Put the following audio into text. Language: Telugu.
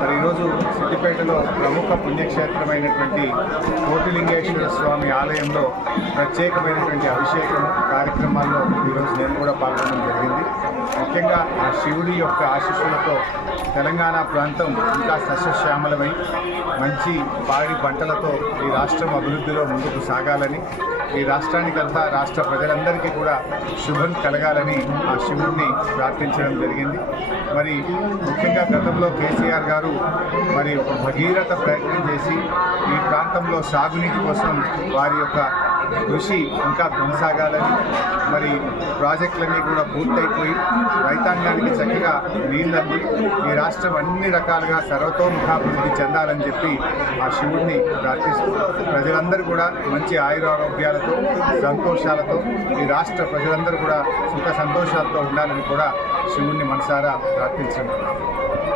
మరి ఈరోజు సిద్దిపేటలో ప్రముఖ పుణ్యక్షేత్రమైనటువంటి కోటిలింగేశ్వర స్వామి ఆలయంలో ప్రత్యేకమైనటువంటి అభిషేకం కార్యక్రమాల్లో ఈరోజు నేను కూడా పాల్గొనడం జరిగింది. ముఖ్యంగా ఆ శివుడి యొక్క ఆశీస్సులతో తెలంగాణ ప్రాంతం ఇంకా సస్యశ్యామలమై మంచి పాడి పంటలతో ఈ రాష్ట్రం అభివృద్ధిలో ముందుకు సాగాలని, ఈ రాష్ట్రానికంతా రాష్ట్ర ప్రజలందరికీ కూడా శుభం కలగాలని ఆ శివుడిని ప్రార్థించడం జరిగింది. మరి ముఖ్యంగా గతంలో కేసీఆర్ గారు మరి ఒక భగీరథ ప్రయత్నం చేసి ఈ ప్రాంతంలో సాగునీటి కోసం వారి యొక్క కృషి ఇంకా కొనసాగాలని, మరి ప్రాజెక్టులన్నీ కూడా పూర్తయిపోయి రైతాంగానికి చక్కగా నీళ్ళంది ఈ రాష్ట్రం అన్ని రకాలుగా సర్వతోముఖాభివృద్ధి చెందాలని చెప్పి ఆ శివుడిని ప్రార్థిస్తూ ప్రజలందరూ కూడా మంచి ఆయురారోగ్యాలతో సంతోషాలతో ఈ రాష్ట్ర ప్రజలందరూ కూడా సుఖ సంతోషాలతో ఉండాలని కూడా శివుడిని మనసారా ప్రార్థించండి.